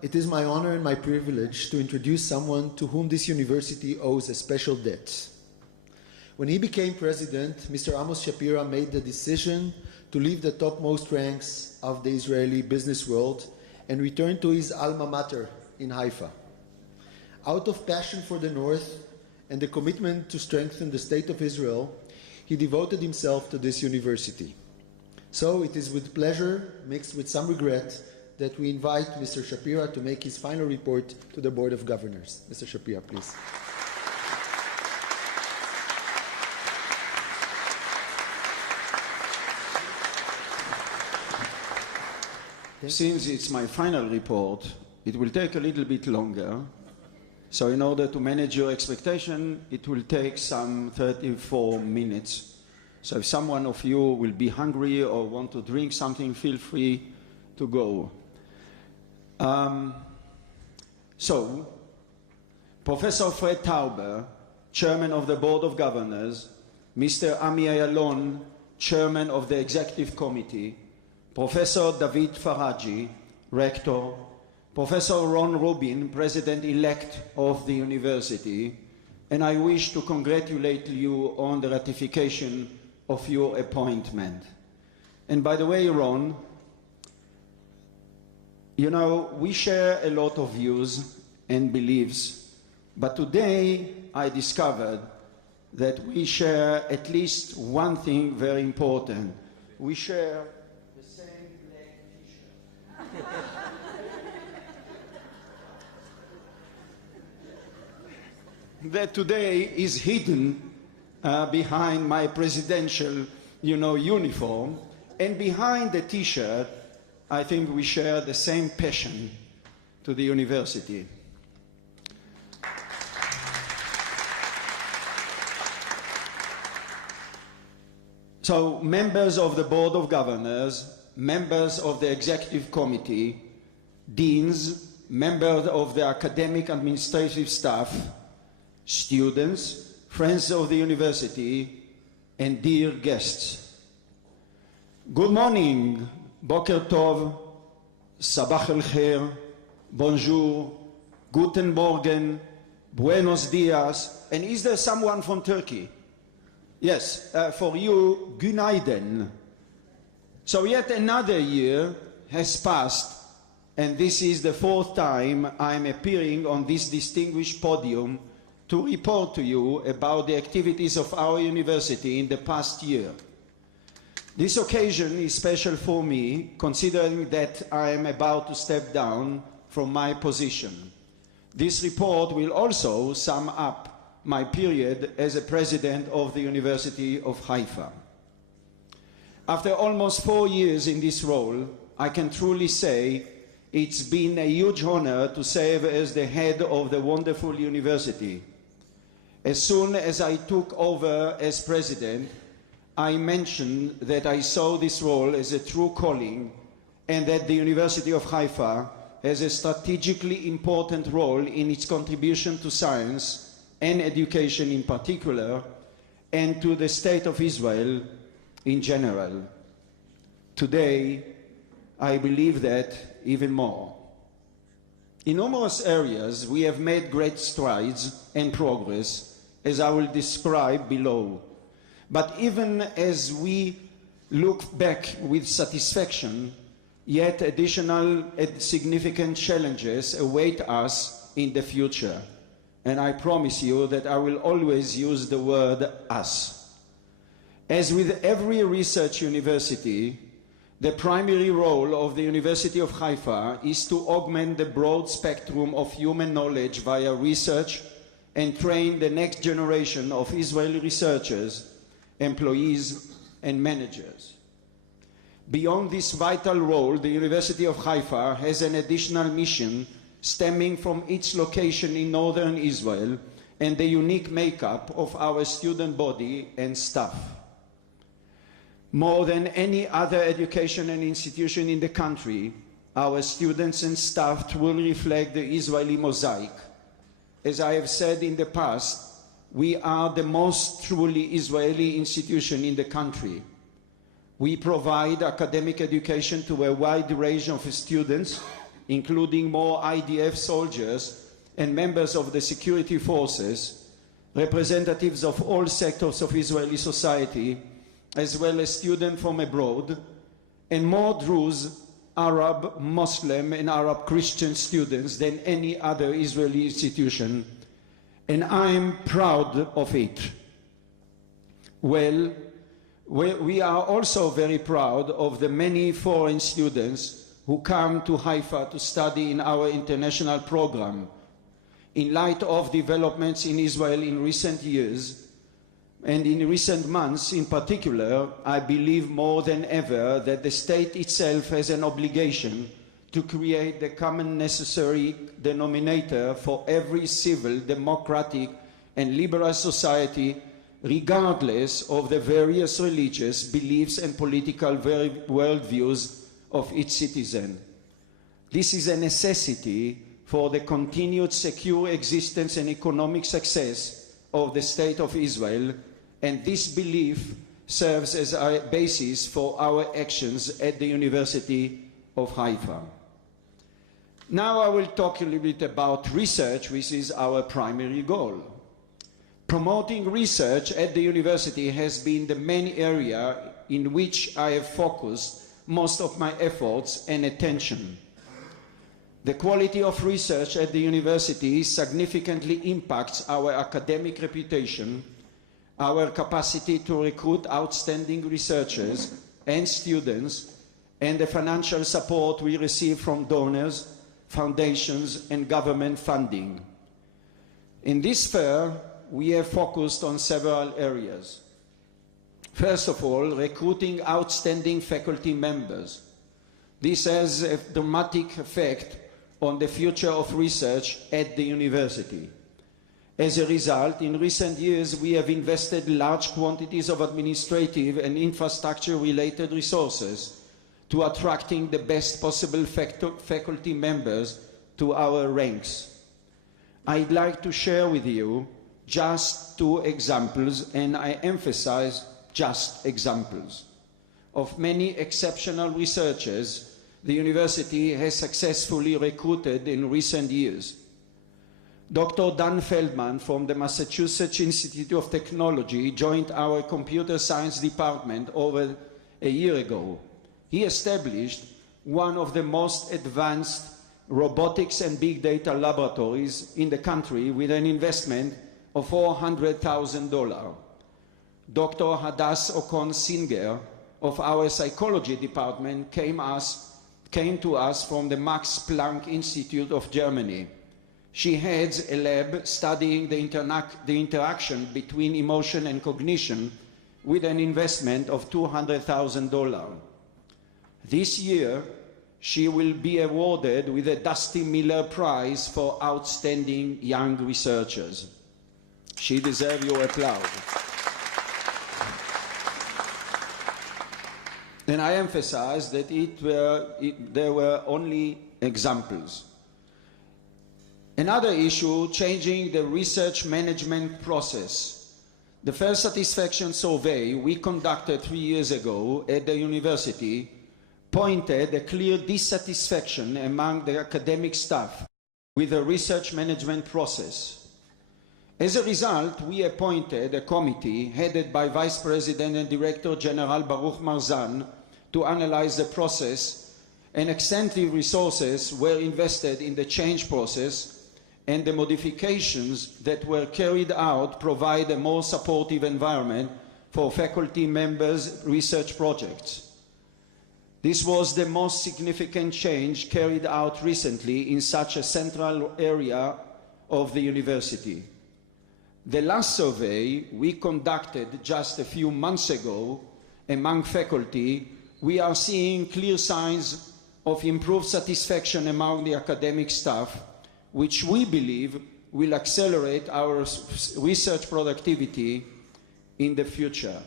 It is my honor and my privilege to introduce someone to whom this university owes a special debt. When he became president, Mr. Amos Shapira made the decision to leave the topmost ranks of the Israeli business world and return to his alma mater in Haifa. Out of passion for the North and the commitment to strengthen the state of Israel, he devoted himself to this university. So it is with pleasure, mixed with some regret, that we invite Mr. Shapira to make his final report to the Board of Governors. Mr. Shapira, please. Since it's my final report, it will take a little bit longer. So in order to manage your expectation, it will take some 34 minutes. So if someone of you will be hungry or want to drink something, feel free to go. Professor Fred Tauber, Chairman of the Board of Governors, Mr. Ami Ayalon, Chairman of the Executive Committee, Professor David Faraji, Rector, Professor Ron Rubin, President-elect of the University, and I wish to congratulate you on the ratification of your appointment. And by the way, Ron, you know, we share a lot of views and beliefs, but today I discovered that we share at least one thing very important. We share the same black t-shirt. That today is hidden behind my presidential, uniform, and behind the t-shirt, I think we share the same passion to the university. So, members of the Board of Governors, members of the Executive Committee, deans, members of the academic administrative staff, students, friends of the university, and dear guests. Good morning, Boker Tov, Sabach el Khair, Bonjour, Guten Morgen, Buenos Dias, and is there someone from Turkey? Yes, for you, Günaydın. So yet another year has passed, and this is the fourth time I'm appearing on this distinguished podium to report to you about the activities of our university in the past year. This occasion is special for me, considering that I am about to step down from my position. This report will also sum up my period as a president of the University of Haifa. After almost 4 years in this role, I can truly say it's been a huge honor to serve as the head of the wonderful university. As soon as I took over as president, I mentioned that I saw this role as a true calling and that the University of Haifa has a strategically important role in its contribution to science and education in particular, and to the state of Israel in general. Today, I believe that even more. In numerous areas, we have made great strides and progress, as I will describe below. But even as we look back with satisfaction, yet additional and significant challenges await us in the future. And I promise you that I will always use the word us. As with every research university, the primary role of the University of Haifa is to augment the broad spectrum of human knowledge via research and train the next generation of Israeli researchers, employees, and managers. Beyond this vital role, the University of Haifa has an additional mission stemming from its location in northern Israel and the unique makeup of our student body and staff. More than any other education and institution in the country, our students and staff will reflect the Israeli mosaic. As I have said in the past, we are the most truly Israeli institution in the country. We provide academic education to a wide range of students including more IDF soldiers and members of the security forces, representatives of all sectors of Israeli society, as well as students from abroad, and more Druze, Arab, Muslim, and Arab Christian students than any other Israeli institution, and I'm proud of it. Well, we are also very proud of the many foreign students who come to Haifa to study in our international program. In light of developments in Israel in recent years, and in recent months in particular, I believe more than ever that the state itself has an obligation to create the common necessary denominator for every civil, democratic, and liberal society, regardless of the various religious beliefs and political worldviews of each citizen. This is a necessity for the continued secure existence and economic success of the State of Israel, and this belief serves as a basis for our actions at the University of Haifa. Now I will talk a little bit about research, which is our primary goal. Promoting research at the university has been the main area in which I have focused most of my efforts and attention. The quality of research at the university significantly impacts our academic reputation, our capacity to recruit outstanding researchers and students, and the financial support we receive from donors, foundations, and government funding. In this sphere, we have focused on several areas. First of all, recruiting outstanding faculty members. This has a dramatic effect on the future of research at the university. As a result, in recent years, we have invested large quantities of administrative and infrastructure-related resources to attracting the best possible faculty members to our ranks. I'd like to share with you just 2 examples, and I emphasize just examples, of many exceptional researchers the university has successfully recruited in recent years. Dr. Dan Feldman from the Massachusetts Institute of Technology joined our computer science department over a year ago. He established one of the most advanced robotics and big data laboratories in the country with an investment of $400,000. Dr. Hadass Okon-Singer of our psychology department came to us from the Max Planck Institute of Germany. She heads a lab studying the interaction between emotion and cognition with an investment of $200,000. This year, she will be awarded with a Dusty Miller Prize for outstanding young researchers. She deserves your applause. And I emphasize that there were only examples. Another issue, changing the research management process. The first satisfaction survey we conducted 3 years ago at the university pointed a clear dissatisfaction among the academic staff with the research management process. As a result, we appointed a committee headed by Vice President and Director General Baruch Marzan to analyze the process, and extensive resources were invested in the change process, and the modifications that were carried out provide a more supportive environment for faculty members' research projects. This was the most significant change carried out recently in such a central area of the university. The last survey we conducted just a few months ago among faculty, we are seeing clear signs of improved satisfaction among the academic staff, which we believe will accelerate our research productivity in the future.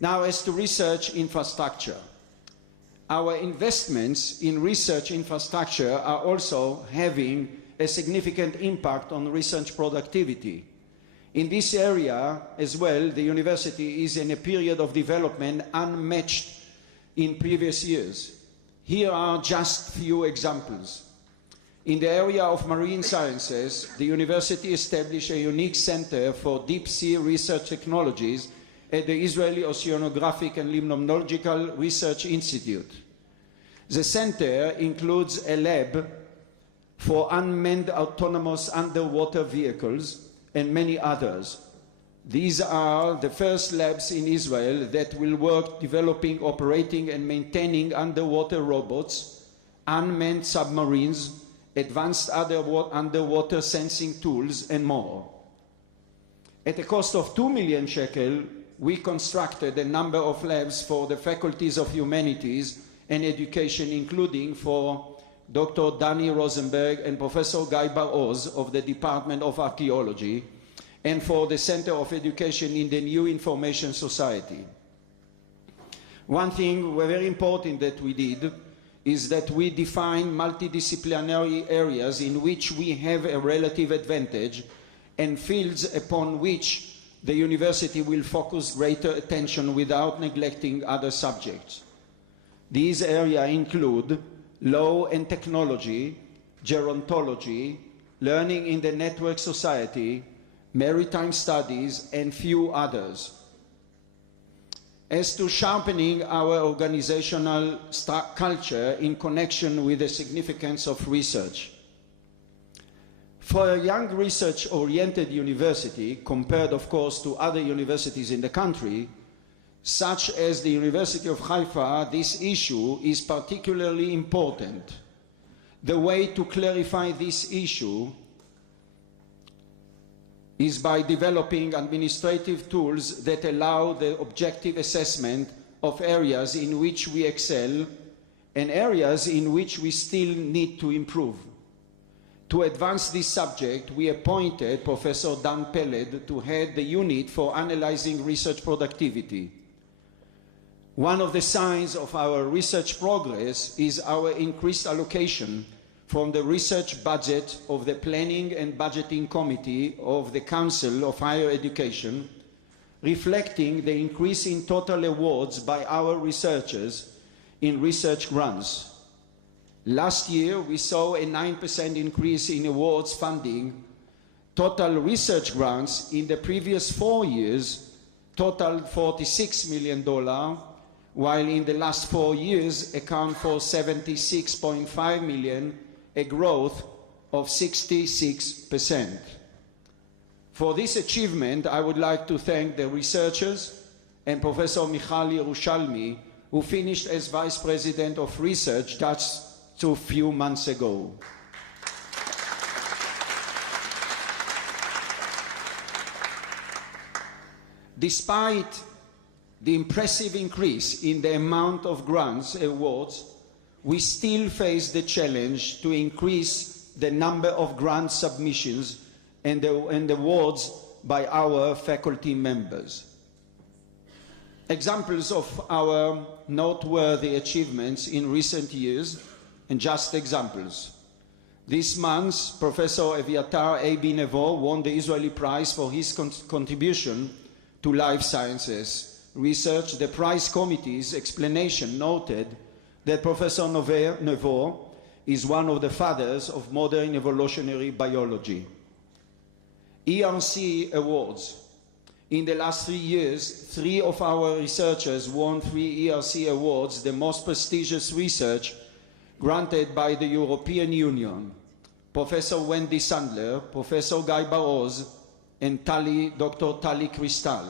Now, as to research infrastructure, our investments in research infrastructure are also having a significant impact on research productivity. In this area as well, the university is in a period of development unmatched in previous years. Here are just few examples. In the area of marine sciences, the university established a unique center for deep-sea research technologies at the Israeli Oceanographic and Limnological Research Institute. The center includes a lab for unmanned autonomous underwater vehicles and many others. These are the first labs in Israel that will work developing, operating, and maintaining underwater robots, unmanned submarines, advanced underwater sensing tools, and more. At a cost of 2 million shekel, we constructed a number of labs for the faculties of humanities and education, including for Dr. Danny Rosenberg and Professor Guy Bar-Oz of the Department of Archaeology, and for the Center of Education in the New Information Society. One thing very important that we did is that we defined multidisciplinary areas in which we have a relative advantage and fields upon which the university will focus greater attention without neglecting other subjects. These areas include law and technology, gerontology, learning in the network society, maritime studies, and few others. As to sharpening our organizational culture in connection with the significance of research. For a young research-oriented university, compared of course to other universities in the country, such as the University of Haifa, this issue is particularly important. The way to clarify this issue is by developing administrative tools that allow the objective assessment of areas in which we excel and areas in which we still need to improve. To advance this subject, we appointed Professor Dan Peled to head the unit for analyzing research productivity. One of the signs of our research progress is our increased allocation from the research budget of the Planning and Budgeting Committee of the Council of Higher Education, reflecting the increase in total awards by our researchers in research grants. Last year, we saw a 9% increase in awards funding. Total research grants in the previous 4 years totaled $46 million, while in the last 4 years account for $76.5 million, a growth of 66%. For this achievement, I would like to thank the researchers and Professor Michal Yerushalmi, who finished as Vice President of Research just a few months ago. Despite the impressive increase in the amount of grants awards, we still face the challenge to increase the number of grant submissions and awards by our faculty members. Examples of our noteworthy achievements in recent years, and just examples. This month, Professor Eviatar A.B. Nevo won the Israeli Prize for his contribution to life sciences research. The prize committee's explanation noted that Professor Nevo is one of the fathers of modern evolutionary biology. ERC awards. In the last 3 years, 3 of our researchers won 3 ERC awards, the most prestigious research granted by the European Union. Professor Wendy Sandler, Professor Guy Bar-Oz, and Dr. Tali Cristal.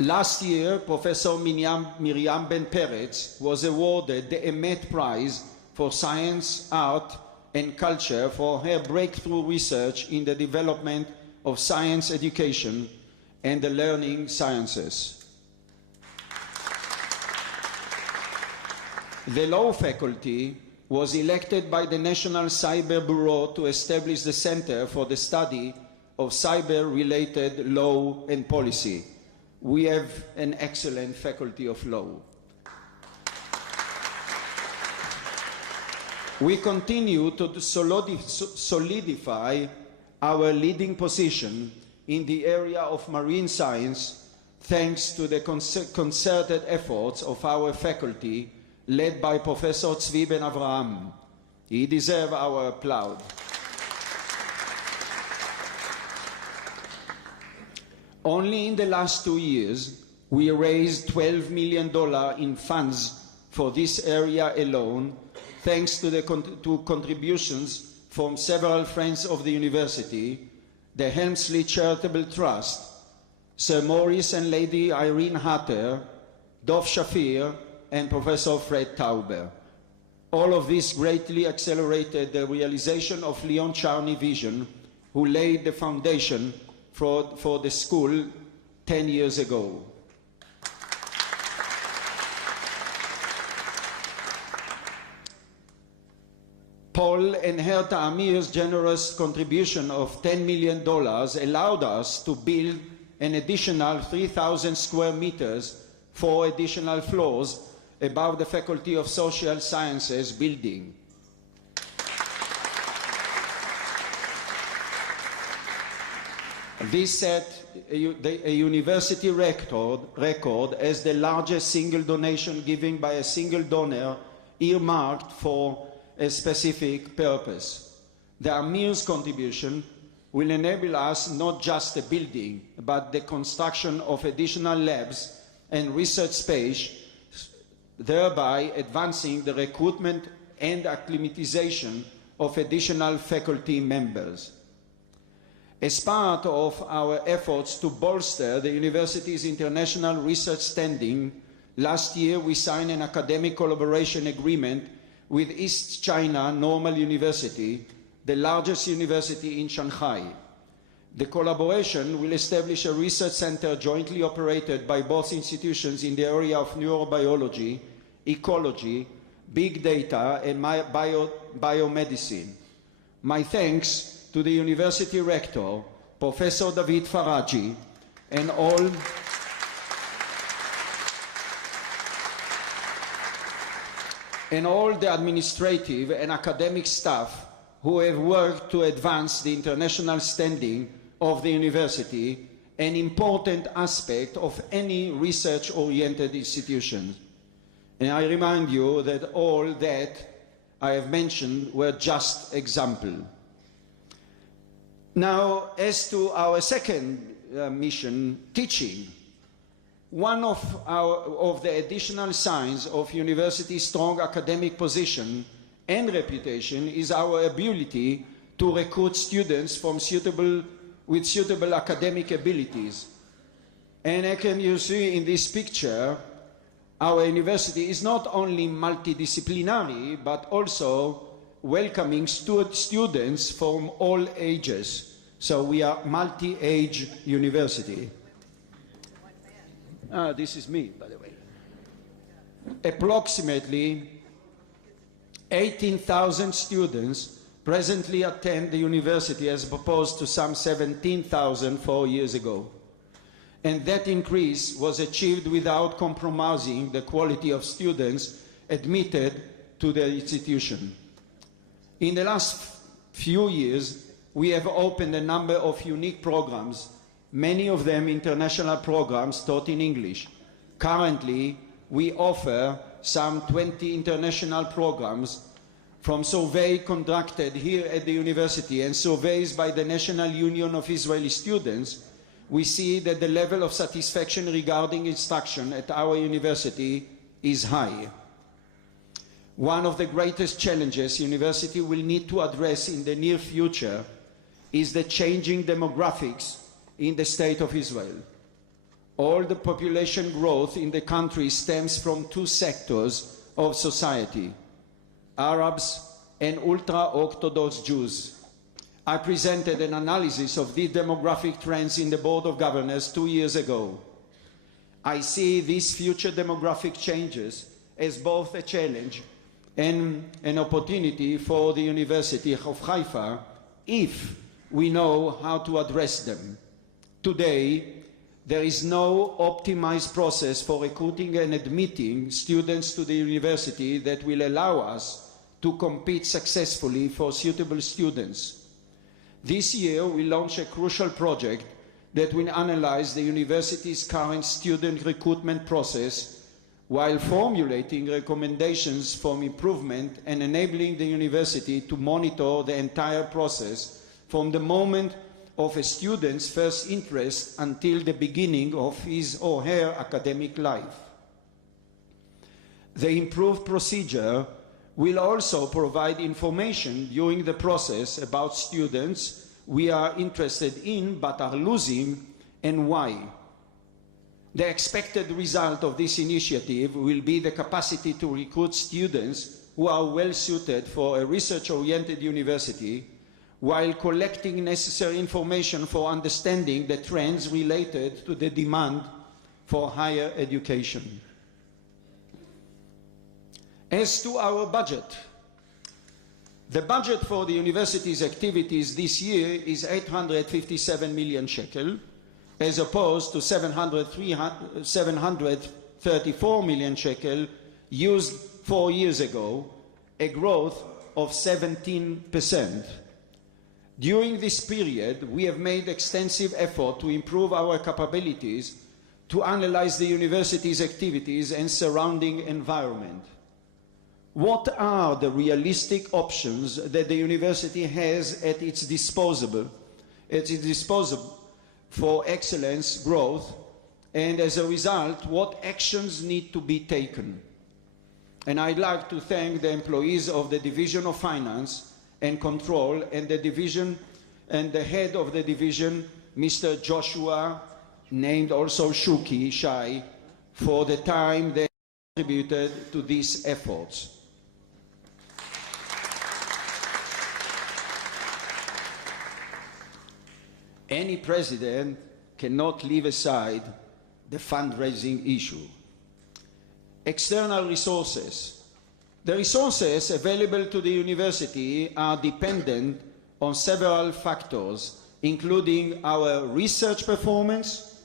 Last year, Professor Miriam Ben Peretz was awarded the Emet Prize for Science, Art, and Culture for her breakthrough research in the development of science education and the learning sciences. The law faculty was elected by the National Cyber Bureau to establish the Center for the Study of Cyber-Related Law and Policy. We have an excellent faculty of law. We continue to solidify our leading position in the area of marine science thanks to the concerted efforts of our faculty, led by Professor Tzvi Ben Avraham. He deserves our applause. Only in the last 2 years, we raised $12 million in funds for this area alone, thanks to contributions from several friends of the university, the Helmsley Charitable Trust, Sir Maurice and Lady Irene Hatter, Dov Shafir, and Professor Fred Tauber. All of this greatly accelerated the realization of Leon Charney's vision, who laid the foundation for the school 10 years ago. Paul and Herta Amir's generous contribution of $10 million allowed us to build an additional 3,000 square meters, 4 additional floors above the Faculty of Social Sciences building. This set a university record as the largest single donation given by a single donor earmarked for a specific purpose. The Amir's contribution will enable us not just the building, but the construction of additional labs and research space, thereby advancing the recruitment and acclimatization of additional faculty members. As part of our efforts to bolster the university's international research standing, last year we signed an academic collaboration agreement with East China Normal University, the largest university in Shanghai. The collaboration will establish a research center jointly operated by both institutions in the area of neurobiology, ecology, big data, and biomedicine. My thanks to the university rector, Professor David Faraji, and all the administrative and academic staff who have worked to advance the international standing of the university, an important aspect of any research-oriented institution. And I remind you that all that I have mentioned were just examples. Now, as to our second mission, teaching, one of the additional signs of university's strong academic position and reputation is our ability to recruit students with suitable academic abilities. And as you see in this picture, our university is not only multidisciplinary, but also welcoming students from all ages. So we are multi-age university. This is me, by the way. Approximately 18,000 students presently attend the university as opposed to some 17,000 4 years ago. And that increase was achieved without compromising the quality of students admitted to the institution. In the last few years, we have opened a number of unique programs, many of them international programs taught in English. Currently, we offer some 20 international programs, from survey conducted here at the university and surveys by the National Union of Israeli Students. We see that the level of satisfaction regarding instruction at our university is high. One of the greatest challenges university will need to address in the near future is the changing demographics in the state of Israel. All the population growth in the country stems from two sectors of society, Arabs and ultra-Orthodox Jews. I presented an analysis of these demographic trends in the Board of Governors 2 years ago. I see these future demographic changes as both a challenge and an opportunity for the University of Haifa if we know how to address them. Today, there is no optimized process for recruiting and admitting students to the university that will allow us to compete successfully for suitable students. This year, we launched a crucial project that will analyze the university's current student recruitment process while formulating recommendations for improvement and enabling the university to monitor the entire process from the moment of a student's first interest until the beginning of his or her academic life. The improved procedure will also provide information during the process about students we are interested in but are losing and why. The expected result of this initiative will be the capacity to recruit students who are well suited for a research-oriented university while collecting necessary information for understanding the trends related to the demand for higher education. As to our budget, the budget for the university's activities this year is 857 million shekel, as opposed to 734 million shekel used 4 years ago, a growth of 17%. During this period, we have made extensive effort to improve our capabilities to analyze the university's activities and surrounding environment. What are the realistic options that the university has at its disposal for excellence growth, and as a result, what actions need to be taken? And I'd like to thank the employees of the Division of Finance and Control and the division and the head of the division, Mr. Joshua, named also Shuki Shai, for the time they contributed to these efforts. Any president cannot leave aside the fundraising issue. External resources. The resources available to the university are dependent on several factors, including our research performance,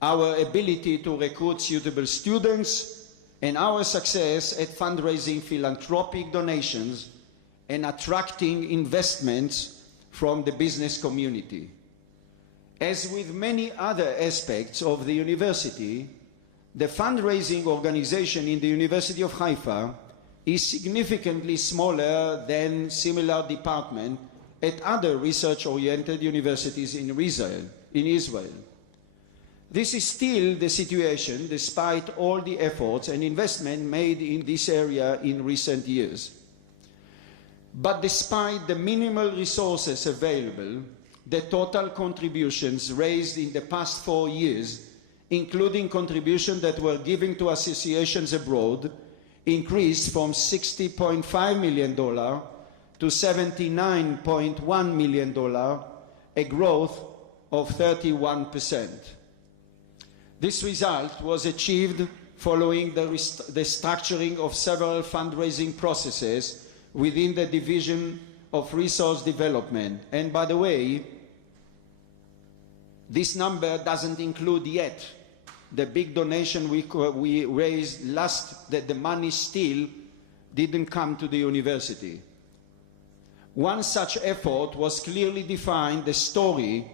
our ability to recruit suitable students, and our success at fundraising philanthropic donations and attracting investments from the business community. As with many other aspects of the university, the fundraising organization in the University of Haifa is significantly smaller than similar department at other research-oriented universities in Israel. This is still the situation despite all the efforts and investment made in this area in recent years. But despite the minimal resources available, the total contributions raised in the past 4 years, including contributions that were given to associations abroad, increased from $60.5 million to $79.1 million, a growth of 31%. This result was achieved following the structuring of several fundraising processes within the Division of Resource Development. And by the way, this number doesn't include yet the big donation we raised last, that the money still didn't come to the university. One such effort was clearly define the story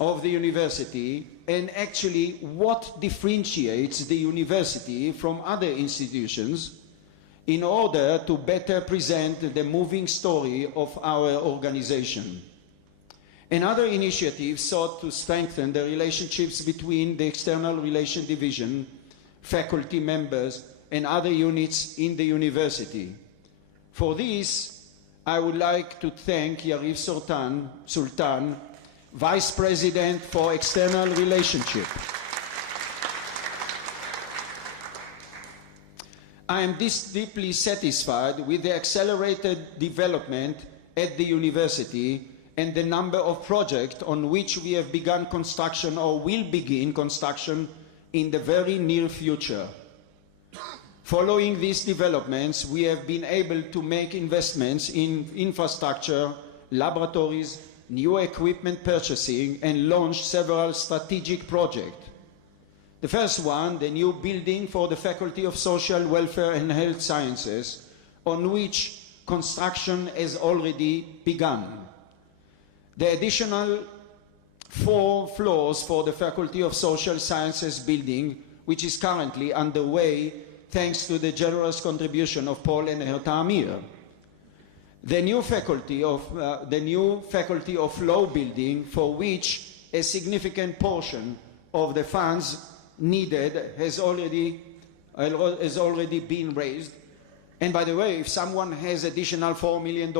of the university and actually what differentiates the university from other institutions in order to better present the moving story of our organization. Another initiative sought to strengthen the relationships between the External Relations Division, faculty members, and other units in the university. For this, I would like to thank Yariv Sultan, Vice President for External Relationship. I am deeply satisfied with the accelerated development at the university and the number of projects on which we have begun construction or will begin construction in the very near future. Following these developments, we have been able to make investments in infrastructure, laboratories, new equipment purchasing, and launch several strategic projects. The first one, the new building for the Faculty of Social Welfare and Health Sciences, on which construction has already begun. The additional 4 floors for the Faculty of Social Sciences building, which is currently underway thanks to the generous contribution of Paul and Herta Amir. The new Faculty of Law building, for which a significant portion of the funds needed has already been raised. And by the way, if someone has additional $4 million,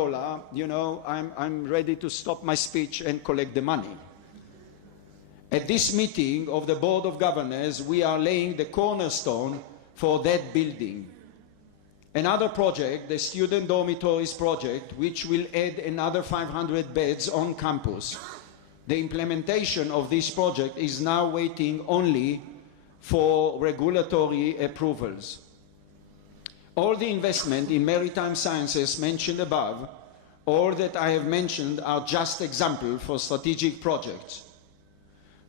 you know, I'm ready to stop my speech and collect the money. At this meeting of the Board of Governors, we are laying the cornerstone for that building. Another project, the Student Dormitories project, which will add another 500 beds on campus. The implementation of this project is now waiting only for regulatory approvals. All the investment in maritime sciences mentioned above, or that I have mentioned, are just examples for strategic projects.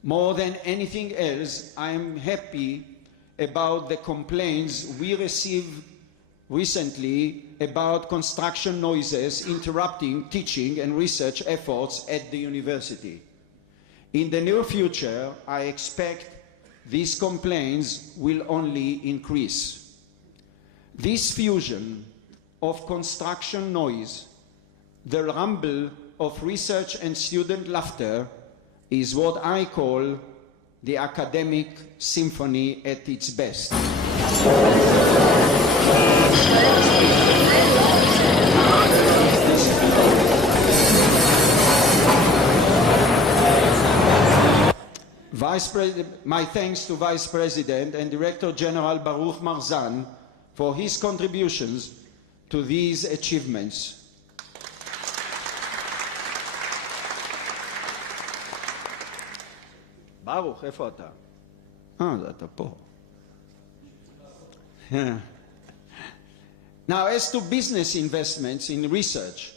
More than anything else, I am happy about the complaints we received recently about construction noises interrupting teaching and research efforts at the university. In the near future, I expect these complaints will only increase. This fusion of construction noise, the rumble of research and student laughter, is what I call the academic symphony at its best. My thanks to Vice President and Director General Baruch Marzan for his contributions to these achievements. ברוך, איפה אתה? אתה פה. Now, as to business investments in research,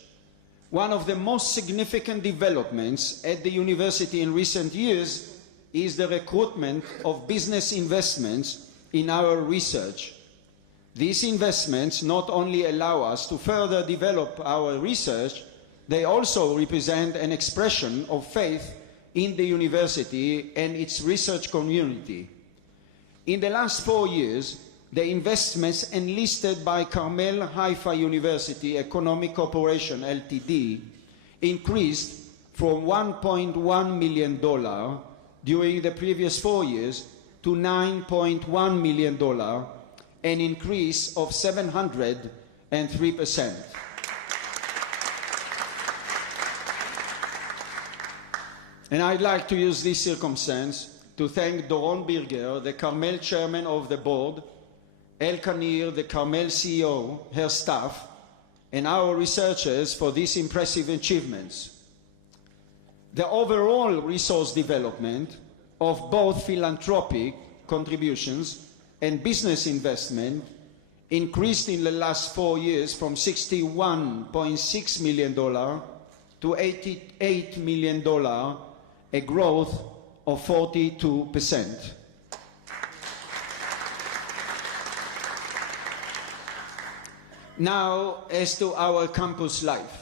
one of the most significant developments at the university in recent years is the recruitment of business investments in our research. These investments not only allow us to further develop our research, they also represent an expression of faith in the university and its research community. In the last 4 years, the investments enlisted by Carmel Haifa University Economic Corporation Ltd. increased from $1.1 million during the previous 4 years to $9.1 million, an increase of 703%. And I'd like to use this circumstance to thank Doron Birger, the Carmel chairman of the board, El Kanir, the Carmel CEO, her staff, and our researchers for these impressive achievements. The overall resource development of both philanthropic contributions and business investment increased in the last 4 years from $61.6 million to $88 million, a growth of 42%. Now, as to our campus life.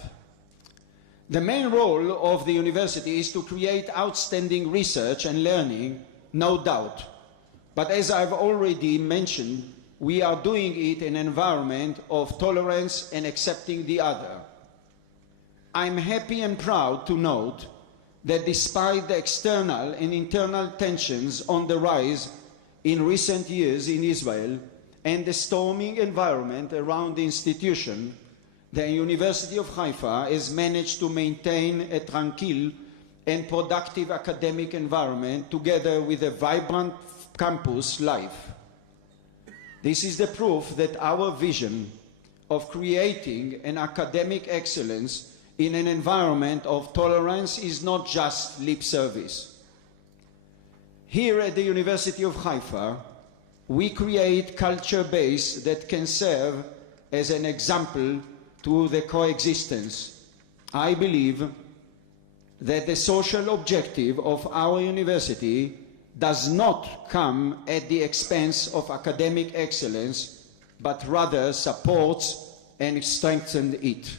The main role of the university is to create outstanding research and learning, no doubt. But as I've already mentioned, we are doing it in an environment of tolerance and accepting the other. I'm happy and proud to note that despite the external and internal tensions on the rise in recent years in Israel and the storming environment around the institution, the University of Haifa has managed to maintain a tranquil and productive academic environment together with a vibrant campus life. This is the proof that our vision of creating an academic excellence in an environment of tolerance is not just lip service. Here at the University of Haifa, we create culture base that can serve as an example to the coexistence. I believe that the social objective of our university does not come at the expense of academic excellence, but rather supports and strengthens it.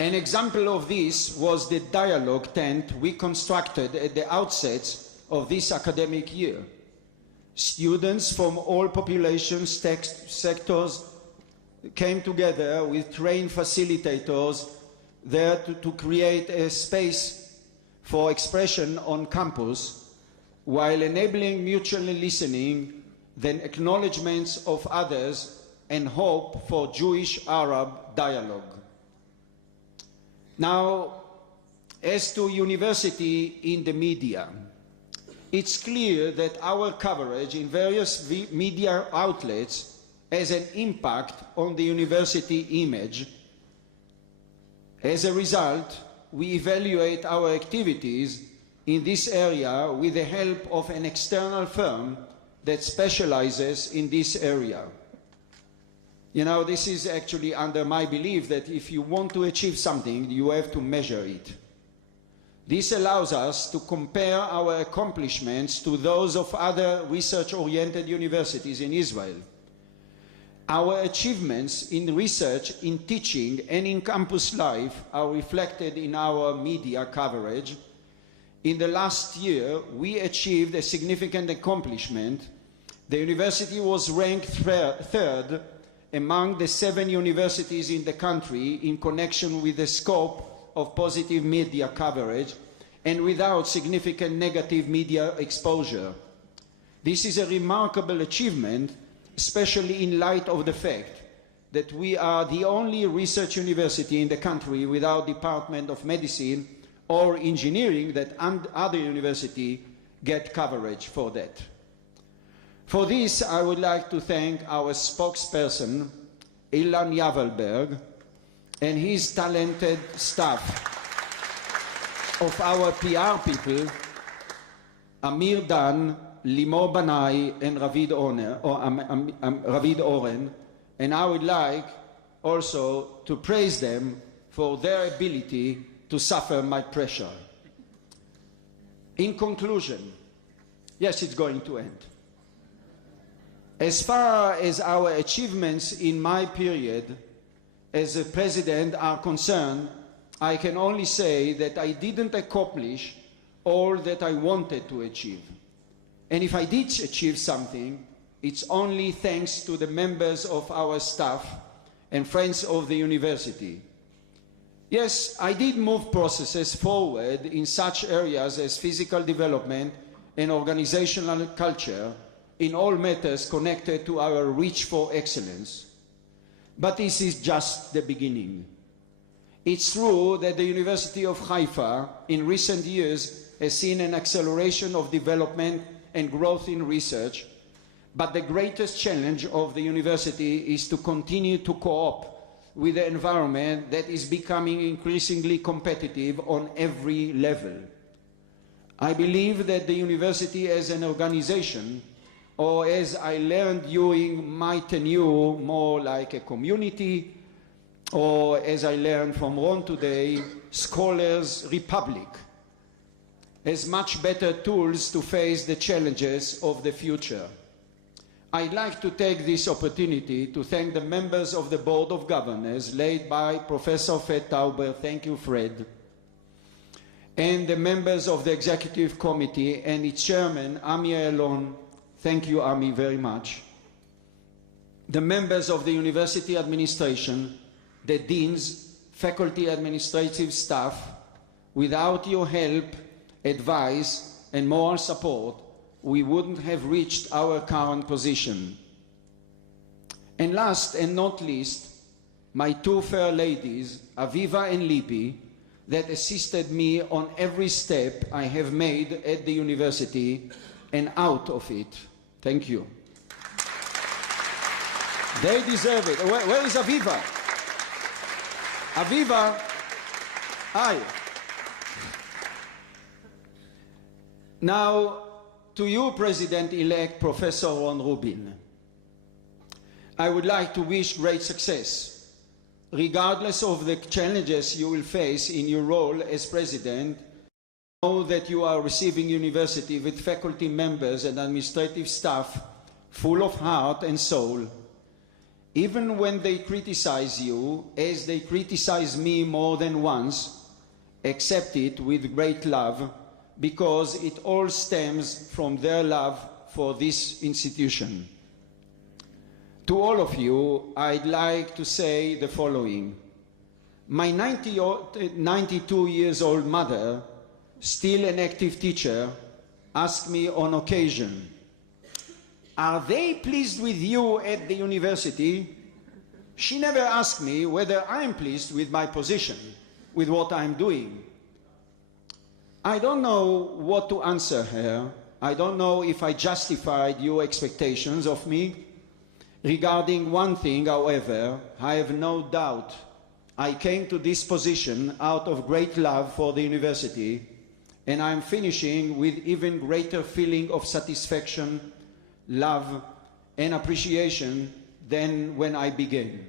An example of this was the dialogue tent we constructed at the outset of this academic year. Students from all population sectors came together with trained facilitators there to create a space for expression on campus while enabling mutual listening, then acknowledgements of others, and hope for Jewish-Arab dialogue. Now, as to university in the media, it's clear that our coverage in various media outlets has an impact on the university image. As a result, we evaluate our activities in this area with the help of an external firm that specializes in this area. You know, this is actually under my belief that if you want to achieve something, you have to measure it. This allows us to compare our accomplishments to those of other research-oriented universities in Israel. Our achievements in research, in teaching, and in campus life are reflected in our media coverage. In the last year, we achieved a significant accomplishment. The university was ranked third among the 7 universities in the country in connection with the scope of positive media coverage and without significant negative media exposure. This is a remarkable achievement, especially in light of the fact that we are the only research university in the country without Department of Medicine or Engineering that other universities get coverage for that. For this, I would like to thank our spokesperson, Ilan Yavelberg, and his talented staff of our PR people, Amir Dan, Limor Banai, and Ravid Oren, and I would like also to praise them for their ability to suffer my pressure. In conclusion, yes, it's going to end. As far as our achievements in my period as a president are concerned, I can only say that I didn't accomplish all that I wanted to achieve. And if I did achieve something, it's only thanks to the members of our staff and friends of the university. Yes, I did move processes forward in such areas as physical development and organizational culture in all matters connected to our reach for excellence. But this is just the beginning. It's true that the University of Haifa in recent years has seen an acceleration of development and growth in research, but the greatest challenge of the university is to continue to cope with the environment that is becoming increasingly competitive on every level. I believe that the university as an organization, or as I learned during my tenure, more like a community, or as I learned from Ron today, Scholars' Republic, has much better tools to face the challenges of the future. I'd like to take this opportunity to thank the members of the Board of Governors, led by Professor Fred Tauber, thank you, Fred, and the members of the Executive Committee and its Chairman, Ami Elon, thank you, Ami, very much, the members of the University Administration, the deans, faculty administrative staff. Without your help, advice, and moral support, we wouldn't have reached our current position. And last and not least, my two fair ladies, Aviva and Libby, that assisted me on every step I have made at the university and out of it. Thank you. They deserve it. Where is Aviva? Aviva, hi. Now, to you, President-elect Professor Ron Rubin, I would like to wish great success. Regardless of the challenges you will face in your role as President, know that you are receiving university with faculty members and administrative staff full of heart and soul, even when they criticize you, as they criticize me more than once, accept it with great love, because it all stems from their love for this institution. To all of you, I'd like to say the following. My 92 years old mother, still an active teacher, asked me on occasion, "Are they pleased with you at the university?" She never asked me whether I'm pleased with my position, with what I'm doing. I don't know what to answer her. I don't know if I justified your expectations of me. Regarding one thing, however, I have no doubt. I came to this position out of great love for the university, and I'm finishing with even greater feeling of satisfaction, love, and appreciation than when I began.